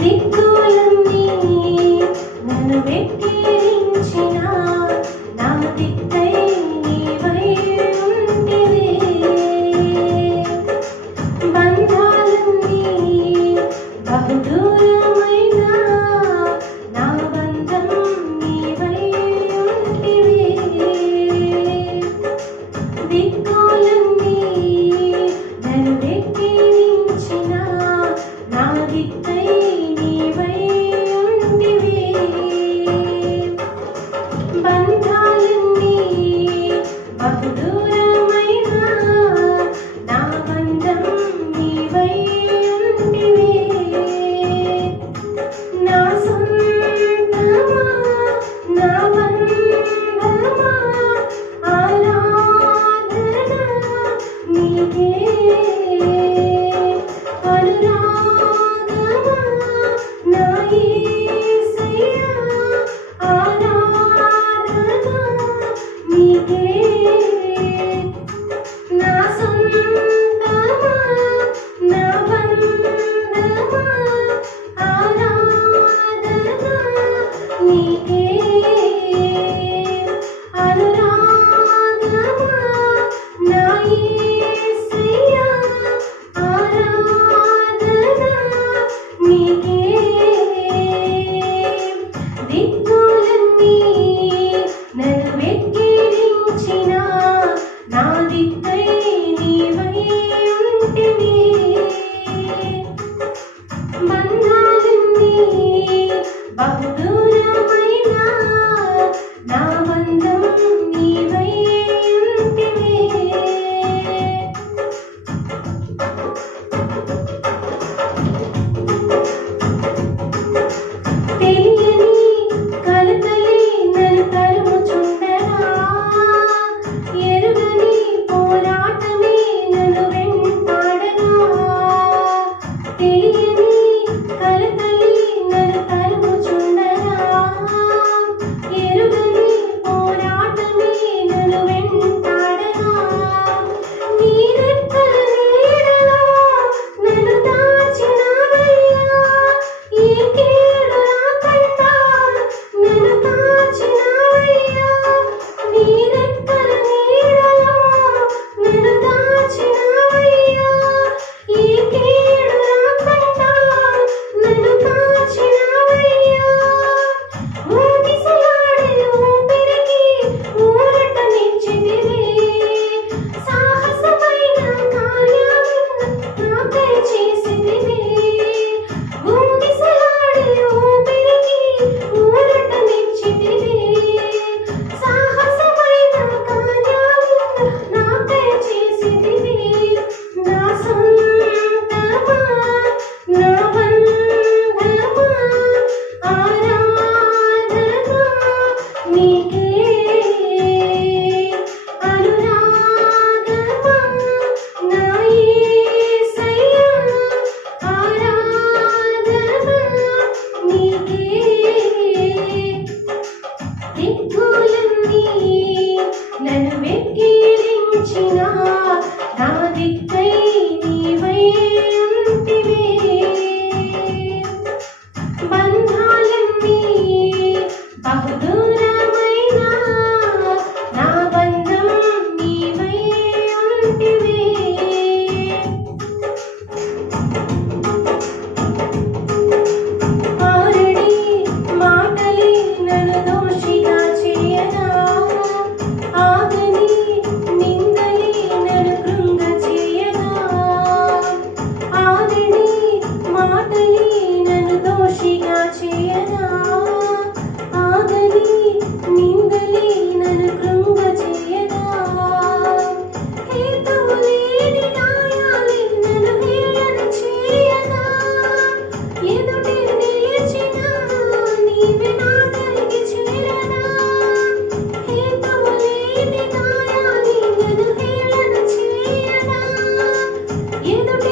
దిక్కులన్నీ నన్ను వెక్కిరించిన నా దిక్కై నీవై ఉంటివే. బంధాలన్నీ బహుదూరమైన నా బంధం నీవై ఉంటివే. దిక్కులన్నీ నన్ను వెక్కిరించిన నా దిక్కై నీవై ఉంటివే. బంధాలన్నీ బహుదూరమైన నా బంధం నీవై ఉంటివే. నా సొంతమా నా బంధమా ఆరాధన నీకే. అనురాగమా నా యేసయ్యా ఆరాధన నీకే. నా సొంతమా నా బంధమా ఆరాధన నీకే. అనురాగమా నా యేసయ్యా ఆరాధన నీకే. దిక్కులన్నీ నన్ను వెక్కిరించిన నా దిక్కై నీవై ఉంటివే. బంధాలన్నీ బహుదూరమైన నా బంధం నీవై ఉంటివే. తెలియని కలతలే నన్ను తరుముచుండగా, ఎరుగని పోరాటమే నన్ను వెంటాడగా. తెలియని కలతలే నన్ను తరుముచుండగా, ఎరుగని పోరాటమే నన్ను వెంటాడగా. నీ రెక్కల నీడలో నన్ను దాచినావయ్యా. ఈ కీడు రాకుండా నన్ను కాచినావయ్యా. నీ రెక్కల నీడలో నన్ను దాచినావయ్యా. ఈ కీడు రాకుండా నన్ను కాచినావయ్యా. ఊగిసలాడే ఊపిరికి ఊరటనిచ్చితివే. సాహసమైన కార్యాలను నాకై చేసితివే. ఊగిసలాడే ఊపిరికి ఊరటనిచ్చితివే. సాహసమైన కార్యాలను నాకై చేసితివే. నా సొంతమా నా బంధమా ఆరాధన నీకే. అనురాగమా నా యేసయ్యా ఆరాధన నీకే. దిక్కులన్నీ నన్ను వెక్కిరించిన నా దిక్కై నీవై ఉంటివే. బంధాలన్నీ బహుదూరమైన నా బంధం నీవై ఉంటివే. ఆరడి మాటలే నన్ను దోషిగా చేయగా, ఆగని నిందలే నన్ను కృంగచేయగా. ఆరడి మాటలే నన్ను దోషిగా చేయగా, ఆగని నిందలే నన్ను కృంగచేయగా. హేతువు లేని గాయాలే నన్ను హేళన చేయగా. ఎదుటే నిలిచిన నీవే నాదరికి చేరగా. హేతువు లేని గాయాలే నన్ను హేళన చేయగా. ఎదుటే